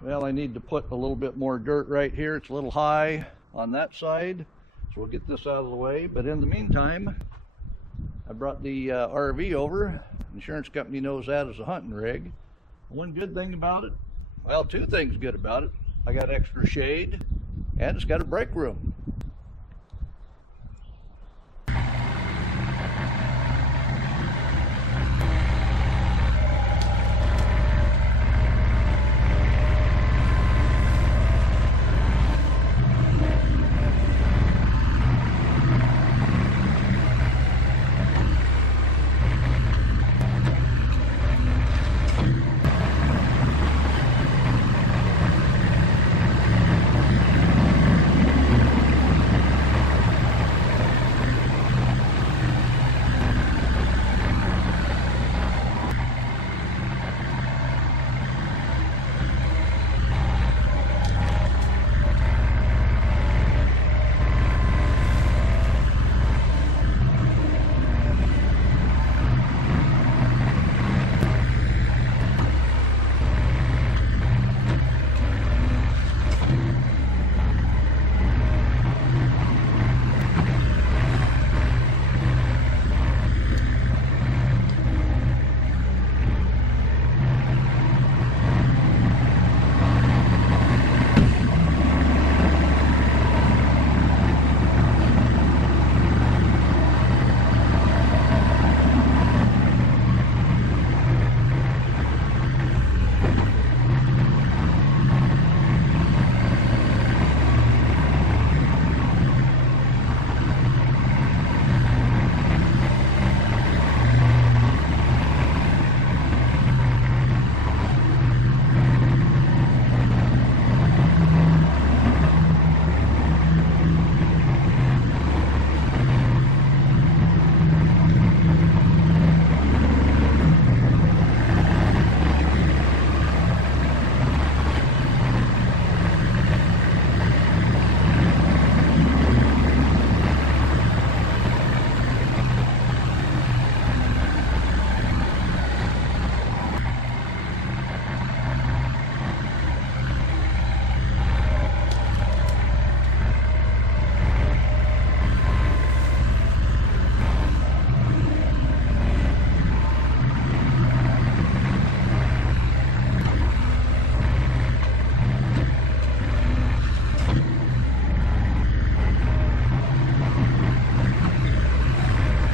Well, I need to put a little bit more dirt right here. It's a little high on that side, so we'll get this out of the way. But in the meantime, I brought the RV over. Insurance company knows that as a hunting rig. One good thing about it, well, two things good about it. I got extra shade, and it's got a break room.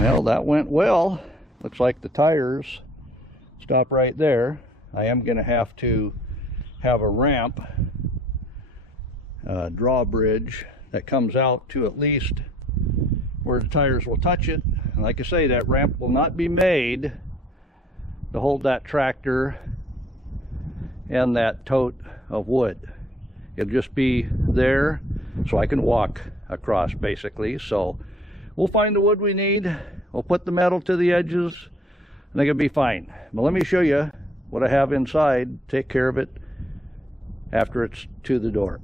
Well, that went well. Looks like the tires stop right there. I am going to have a ramp, drawbridge that comes out to at least where the tires will touch it. And like I say, that ramp will not be made to hold that tractor and that tote of wood. It'll just be there so I can walk across, basically. So we'll find the wood we need. We'll put the metal to the edges, and it'll be fine. But let me show you what I have inside. Take care of it after it's to the door.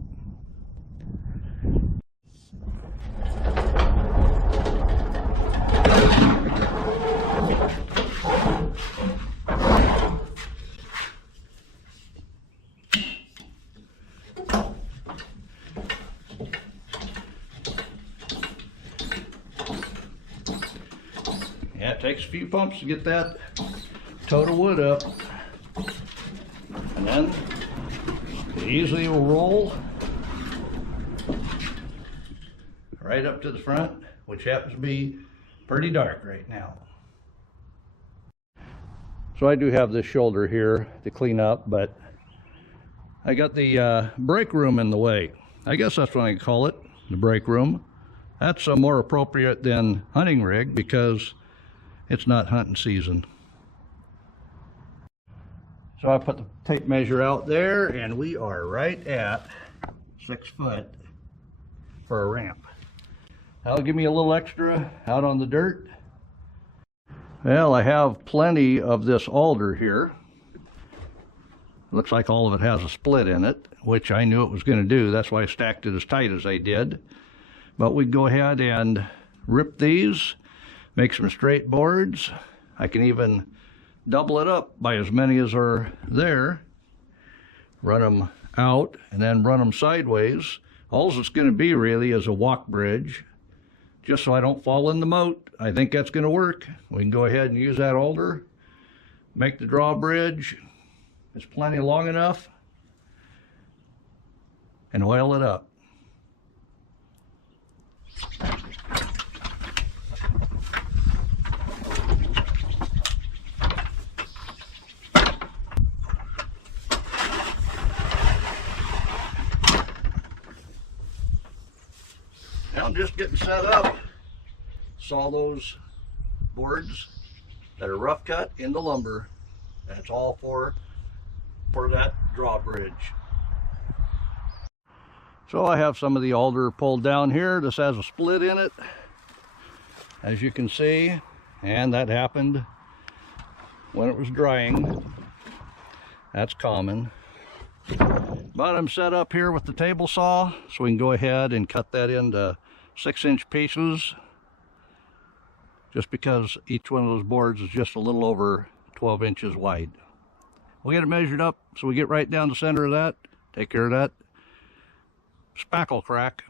Yeah, it takes a few pumps to get that tote of wood up, and then it easily will roll right up to the front, which happens to be pretty dark right now. So I do have this shoulder here to clean up, but I got the break room in the way. I guess that's what I call it, the break room. That's more appropriate than hunting rig because it's not hunting season. So I put the tape measure out there, and we are right at 6 foot for a ramp. That'll give me a little extra out on the dirt. Well, I have plenty of this alder here. Looks like all of it has a split in it, which I knew it was going to do. That's why I stacked it as tight as I did. But we'd go ahead and rip these, make some straight boards. I can even double it up by as many as are there. run them out and then run them sideways. All it's going to be really is a walk bridge, just so I don't fall in the moat. I think that's going to work. We can go ahead and use that alder, make the drawbridge. It's plenty long enough, and oil it up. Now I'm just getting set up. Saw those boards that are rough cut into lumber. That's all for that drawbridge. So I have some of the alder pulled down here. This has a split in it, as you can see, and that happened when it was drying. That's common. But I'm set up here with the table saw, so we can go ahead and cut that into 6-inch pieces, just because each one of those boards is just a little over 12 inches wide. We'll get it measured up so we get right down the center of that, take care of that spackle crack.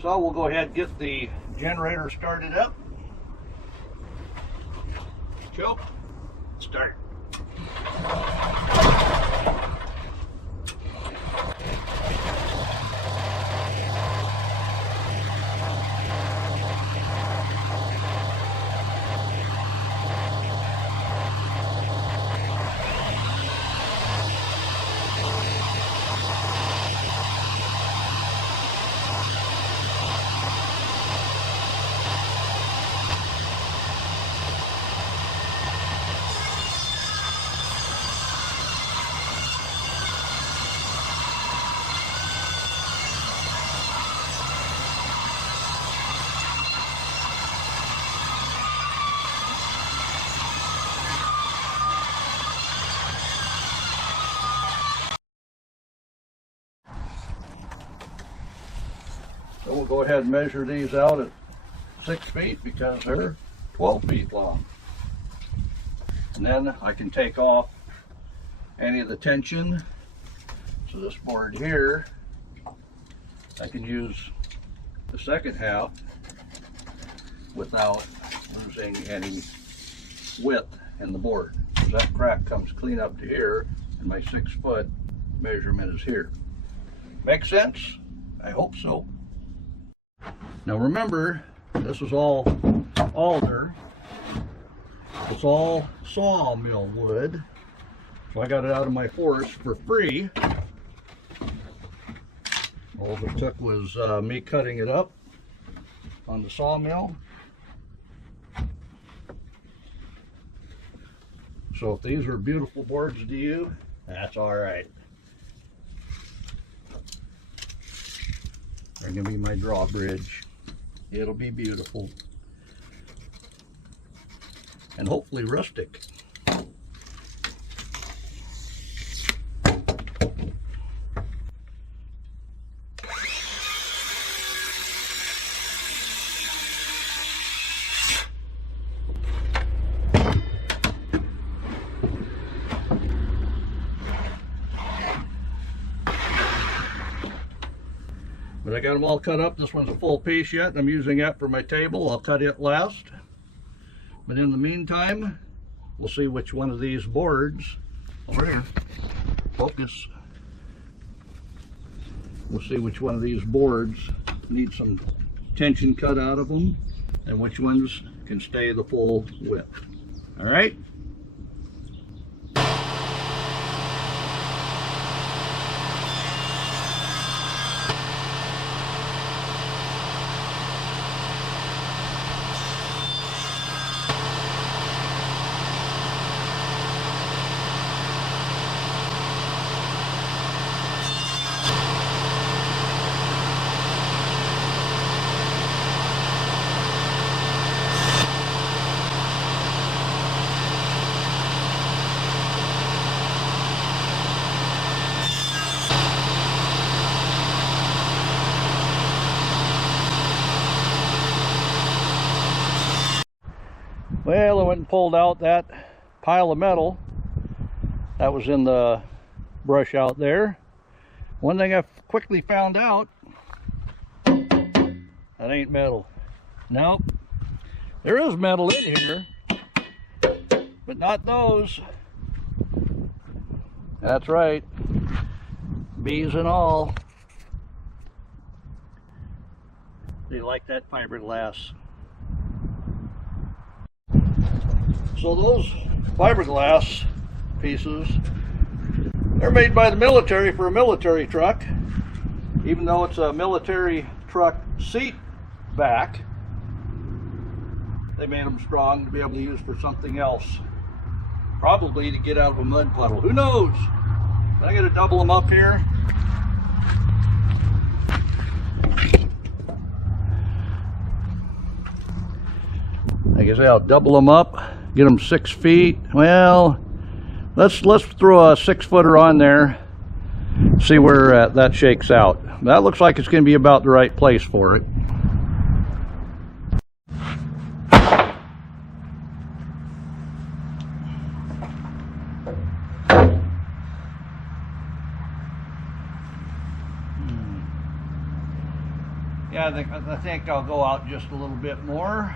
So we'll go ahead and get the generator started up. Choke, start. So we'll go ahead and measure these out at 6 feet because they're 12 feet long. And then I can take off any of the tension. So this board here, I can use the second half without losing any width in the board. So that crack comes clean up to here, and my 6-foot measurement is here. Make sense? I hope so. Now remember, this is all alder. It's all sawmill wood. So I got it out of my forest for free. All it took was me cutting it up on the sawmill. So if these are beautiful boards to you, that's all right. They're gonna be my drawbridge. It'll be beautiful and hopefully rustic. But I got them all cut up. This one's a full piece yet, and I'm using that for my table. I'll cut it last. But in the meantime, we'll see which one of these boards, over here, focus. We'll see which one of these boards need some tension cut out of them, and which ones can stay the full width. All right? Well, I went and pulled out that pile of metal That was in the brush out there. One thing I quickly found out, that ain't metal. Nope. There is metal in here, but not those. That's right. Bees and all. They like that fiberglass. So those fiberglass pieces, they're made by the military for a military truck. Even though it's a military truck seat back, they made them strong to be able to use for something else. Probably to get out of a mud puddle. Who knows? I gotta double them up here. Like I say, I'll double them up, get them 6 feet. Well, let's throw a 6-footer on there, see where that shakes out. That looks like it's going to be about the right place for it. Yeah, I think I'll go out just a little bit more,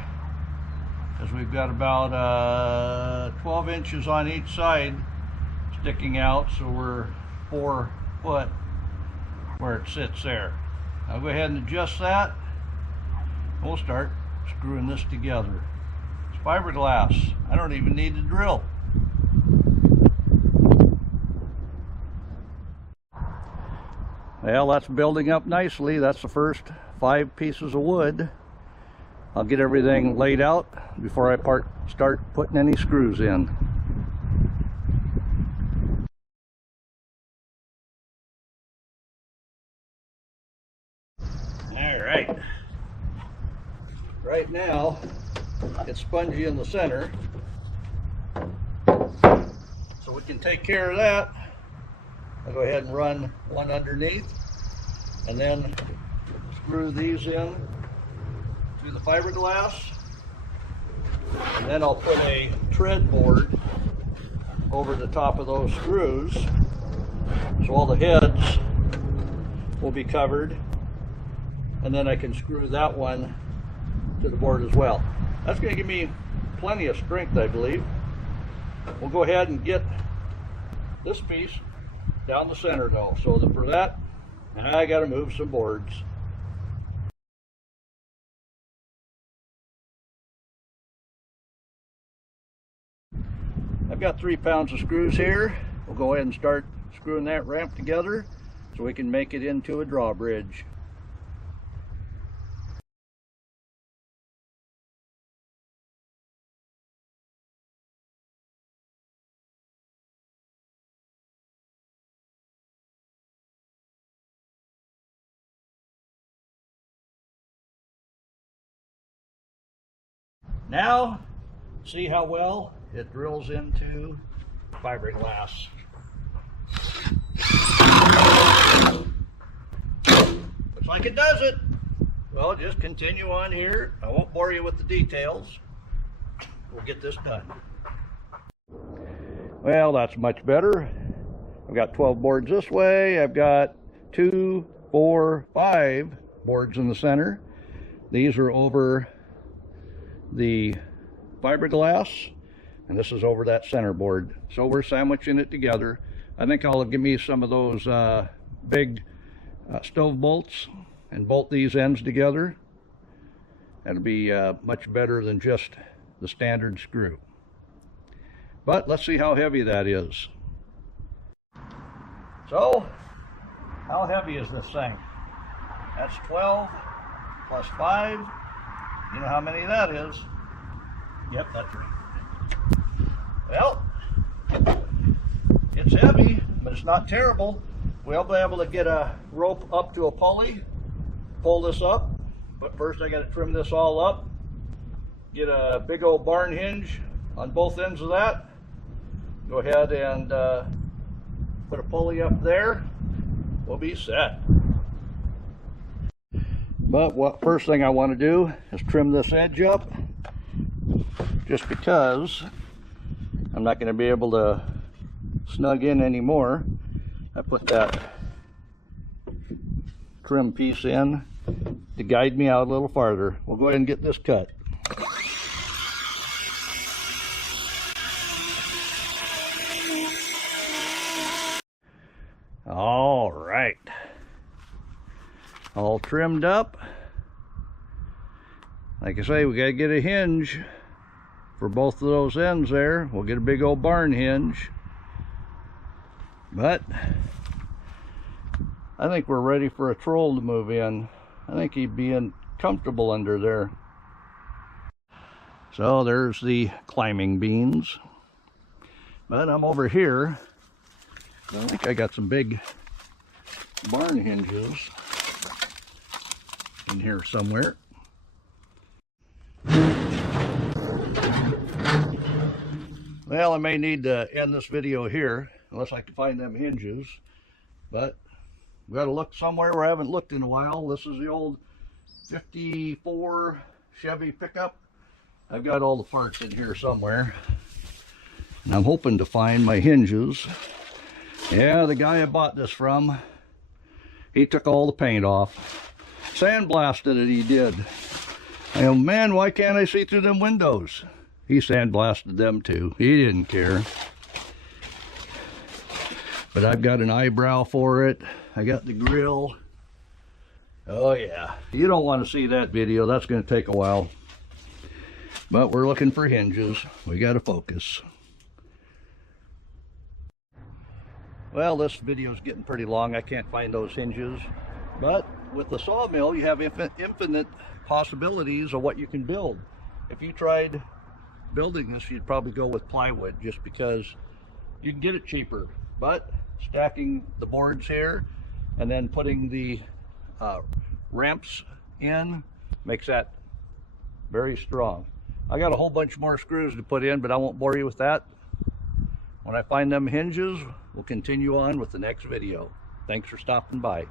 because we've got about 12 inches on each side sticking out, so we're 4 foot where it sits there. I'll go ahead and adjust that. We'll start screwing this together. It's fiberglass. I don't even need to drill. Well, that's building up nicely. That's the first 5 pieces of wood. I'll get everything laid out before I start putting any screws in. All right. Right now, it's spongy in the center, so we can take care of that. I'll go ahead and run one underneath, and then screw these in to the fiberglass, and then I'll put a tread board over the top of those screws, so all the heads will be covered, and then I can screw that one to the board as well. That's going to give me plenty of strength, I believe. We'll go ahead and get this piece down the center though, so that for that, and I got to move some boards. I've got 3 pounds of screws here. We'll go ahead and start screwing that ramp together so we can make it into a drawbridge. Now, see how well it drills into fiberglass. Looks like it does it. Well, just continue on here. I won't bore you with the details. We'll get this done. Well, that's much better. I've got 12 boards this way. I've got 2, 4, 5 boards in the center. These are over the fiberglass, and this is over that center board. So we're sandwiching it together. I think I'll give me some of those big stove bolts and bolt these ends together. That'll be much better than just the standard screw. But let's see how heavy that is. So, how heavy is this thing? That's 12 plus 5. You know how many that is? Yep, that's right. Well, it's heavy, but it's not terrible. We'll be able to get a rope up to a pulley, pull this up, but first I got to trim this all up, get a big old barn hinge on both ends of that, go ahead and put a pulley up there, we'll be set. But first thing I want to do is trim this edge up, just because I'm not going to be able to snug in anymore, I put that trim piece in to guide me out a little farther. We'll go ahead and get this cut. All right, all trimmed up. Like I say, we got to get a hinge for both of those ends there. We'll get a big old barn hinge, but I think we're ready for a troll to move in. I think he'd be comfortable under there. So there's the climbing beams, but I'm over here. I think I got some big barn hinges in here somewhere. Well, I may need to end this video here unless I can find them hinges, but we got to look somewhere where I haven't looked in a while. This is the old 54 Chevy pickup. I've got all the parts in here somewhere, and I'm hoping to find my hinges. Yeah, the guy I bought this from, he took all the paint off. Sandblasted it, he did. I go, man, why can't I see through them windows? He sandblasted them too. He didn't care. But I've got an eyebrow for it. I got the grill. Oh yeah, you don't want to see that video. That's going to take a while. But we're looking for hinges. We got to focus. Well, this video is getting pretty long. I can't find those hinges. But with the sawmill, you have infinite possibilities of what you can build. If you tried building this, you'd probably go with plywood just because you can get it cheaper. But stacking the boards here and then putting the ramps in makes that very strong. I got a whole bunch more screws to put in, but I won't bore you with that. When I find them hinges, we'll continue on with the next video. Thanks for stopping by.